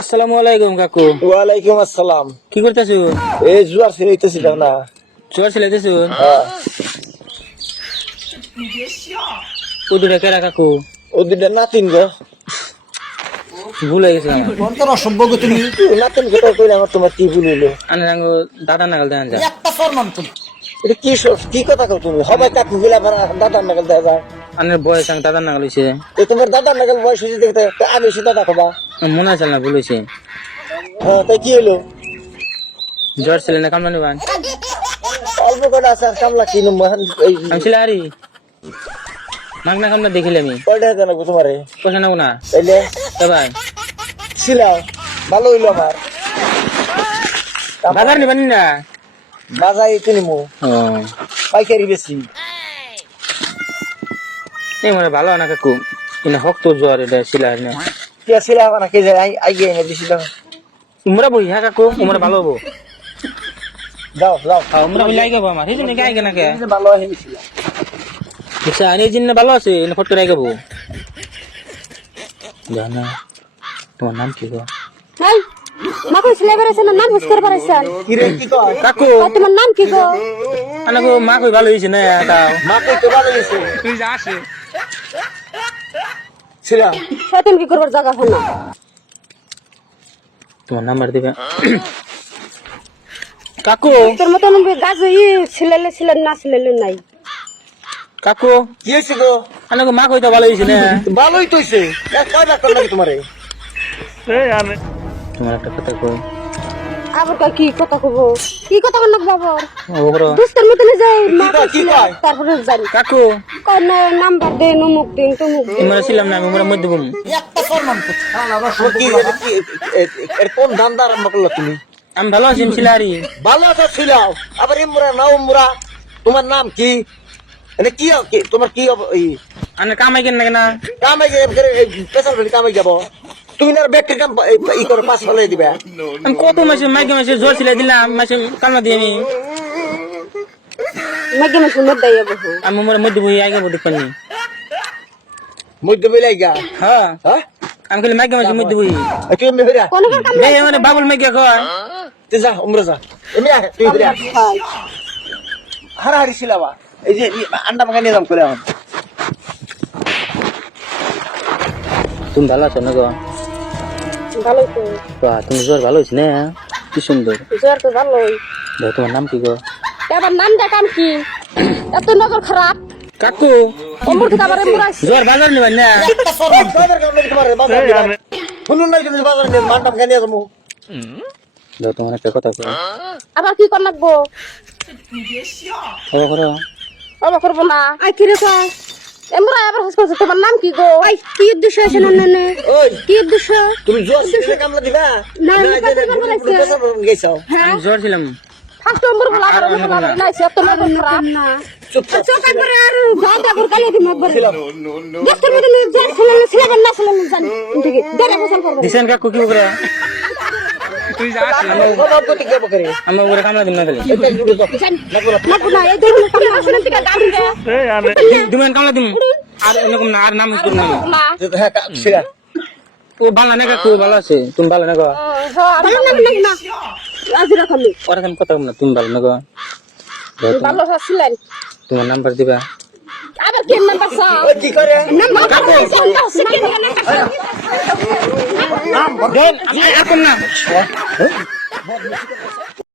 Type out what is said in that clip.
আসসালামু আলাইকুম কাকু। ওয়ালাইকুম আসসালাম। কি করতেছো? এই জুয়ার না। ছেলেতেছো হ্যাঁ। ও দুটা কেরা কাকু? ও দুটা নাতিন গো। ভুল হয়ে। অসভ্য গো তুমি। নাতিন কইলে আমার তোমার কি ভুলিলে আনে রাঙ্গ দাদা নাগাল দেন যা। একটা তুমি। এটা কি কি কথা কও তুমি? সবাই কাকু গিলা দাদার নাগাল দেখা যায়। আনের বয়স আং দাদা নাগাল হয়েছে তো তোমার দাদার নাগাল বয়স হয়েছে দেখতে আমি দাদা খবা মনে আছে না ভুল হয়েছে হ্যাঁ তাই কি হলো জ্বর ছেলে না কামলা নিবান অল্প কটা আছে কামলা কি নেব? এই আমি ছিল আরি মাগ না কামলা দেখিলে আমি। কয়টা হাতে নেব তোমারে? পয়সা নেব না। তাইলে? ভাই। ছিলাম ভালো হইল আমার। বাজার নিবানি না? নিমু ও। পাইকারি বেশি। এই মনে ভালো না কাকু? ইনা হক তো জ্বর এটা ছিল না। কি ছিল আমার কে যায় আই গিয়ে এনে দিছি দাও উমরা বই হ্যাঁ কাকু উমরা ভালো হব। দাও দাও হ্যাঁ উমরা বই লাগে আমার সেই জন্য গাই কেনা কে এই যে ভালো আচ্ছা আনি জিন ভালো আছে এনে ফটো রাই গাবো। জানা। তোমার নাম কি গো? সিলাই না নাম হুস্কার বেড়াইছেন কি রে কি তো কাকু। তোমার নাম কি গো? আনা গো মা কই ভালো হইছে না তাও মা কই তো ভালো হয়েছে তুই যা আসে। শয়তান কি করবার জায়গা হয় না তোমার নাম্বার দিবে। কাকু। তোর মতন গাছ ই ছিলেলে ছিলেন না ছিলেলে নাই। কাকু। কি হয়েছে গো? আনা গো মা কই তো ভালো হইছে না? ভালোই তো হয়েছে কয় ডাক্তার তোমারে? তোমার একটা কথা কই? আবার কয় কি কথা কব? কি কথা কন বাবর ওগরো দুষ্টের মতন যাই মা কি কয়? তারপরে জানি। কাকু। কোন নাম্বার দেন অমুক দিন তমুক দিন। তোমরা ছিলাম না আমি উমরা মধ্যে বম একটা করছি ও কি এর কোন ধান্দা আরম্ভ করল তুমি? আমি ভালো আছি ছিলারি ভালো তো ছিলাম। আবার ইমরা না উমরা। তোমার নাম কি? এটা কি কি তোমার কি আনে কামাই কেন না কামে যে পেশাল ফেলে কামে যাব? তুমি না ব্যাগটির কাম ই করে পাস ফেলে দিবে। আমি কত মাসে মাইকে মাসে জোর ছিলাই দিলাম মাসে কামনা দিয়ে আমি। মাগে মাসে মধ্যে আইয়া বহু আমি উমরা মধ্যে বই আগে বই দেখবানি মধ্য মিলাই গা হ্যাঁ। হ্যাঁ? আমি খালি মাইকে মাসে মধ্যে বই। তুই এমনি হইরা? কোন কাম দেই মানে বাবুল মাইকে কয়। তুই যা উমরা যা। এমনি আয়, তুই হইরা হারাহারি ছিলাবা এই যে আন্ডা মাখা নিয়ে যাম করে আমার তুমি ভালো আছো না গো? ভালো তো। বাহ, তুমি জ্বর ভালো হয়েছে না? কি সুন্দর। জ্বর তো ভালোই। দেখো তোমার নাম কি গো? এবার নাম দেখাম কি? এত নজর খারাপ। কাকু। অমর থেকে আবার এমরাইছে জ্বর বাজার নিবেন না? একটা সম্মান বাজার তোমার? শুনুন না তুমি বাজার মান্ডা মাখা নিয়ে যাব দেখো তোমার একটা কথা কই আবার কি কর লাগবো? খবর করো। বাবা করব না। আই কি রে কয় এমরা আবার হাসপাতাল তোমার নাম কি গো? আই কি উদ্দেশ্য আছে না না ওই কি উদ্দেশ্য? তুমি জোর সিলে কামলা দিবা? না, না, পেশাল যে- কামলা তুমি দিছি। পেশাল কামলা গেছো। হ্যাঁ? আমি ছিলাম। ফার্স্ট নম্বর বলা আবার বলা নাই সে তো নজর খারাপ না চুপ থাক। চোখ একবারে আর গায়ে দেবর গালে দিম একবারে দেখতে মধ্যে নিয়ে যে ছেলে ছেলে না ছেলে জানি। ঠিক আছে দেরে ফসল করব দিছেন কাকু কি করে গেব করে আমি ওরে দিন। না আর এরকম না আর নাম না। হ্যাঁ কা- ও ভালো না কাকু ভালো আছে তুমি ভালো না গো ভালো না না না আজ রাখুন ওরা কেন কথা বল না? তুমি ভালো না গো ভালো তোমার নাম্বার দিবা। আবার কি নাম্বার সা কি করে? নাম্বার কাকু দেন আমি এরকম না।